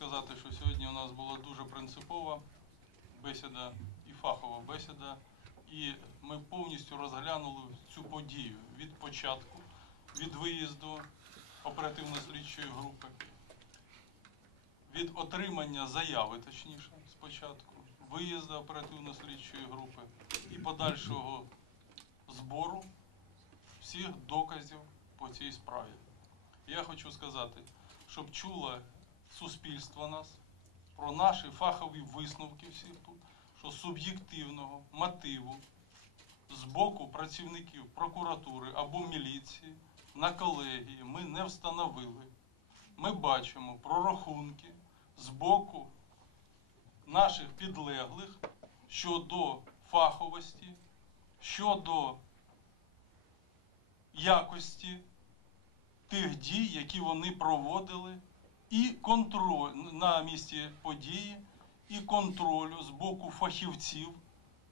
сказати, що сьогодні у нас була дуже принципова бесіда і фахова бесіда, і ми повністю розглянули цю подію від початку, від виїзду оперативно-слідчої групи, від отримання заяви, точніше, спочатку, виїзду оперативно-слідчої групи і подальшого збору всіх доказів по цій справі. Я хочу сказати, щоб чуло суспільство нас про наші фахові висновки всіх тут, що суб'єктивного мотиву з боку працівників прокуратури або міліції на колегії ми не встановили. Ми бачимо прорахунки з боку наших підлеглих щодо фаховості, щодо якості тих дій, які вони проводили, і контроль на місці події, і контролю з боку фахівців,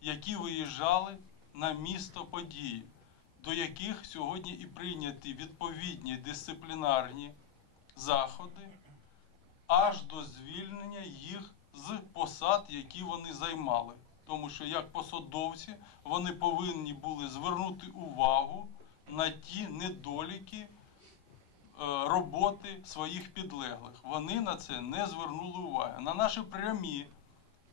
які виїжджали на місто події, до яких сьогодні і прийняті відповідні дисциплінарні заходи, аж до звільнення їх з посад, які вони займали. Тому що як посадовці вони повинні були звернути увагу на ті недоліки роботи своїх підлеглих. Вони на це не звернули уваги. На наші прямі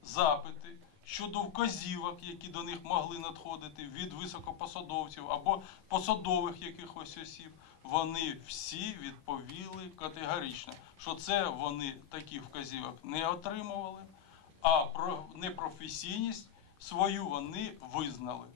запити щодо вказівок, які до них могли надходити від високопосадовців або посадових якихось осіб, вони всі відповіли категорично, що це вони таких вказівок не отримували, а про непрофесійність свою вони визнали.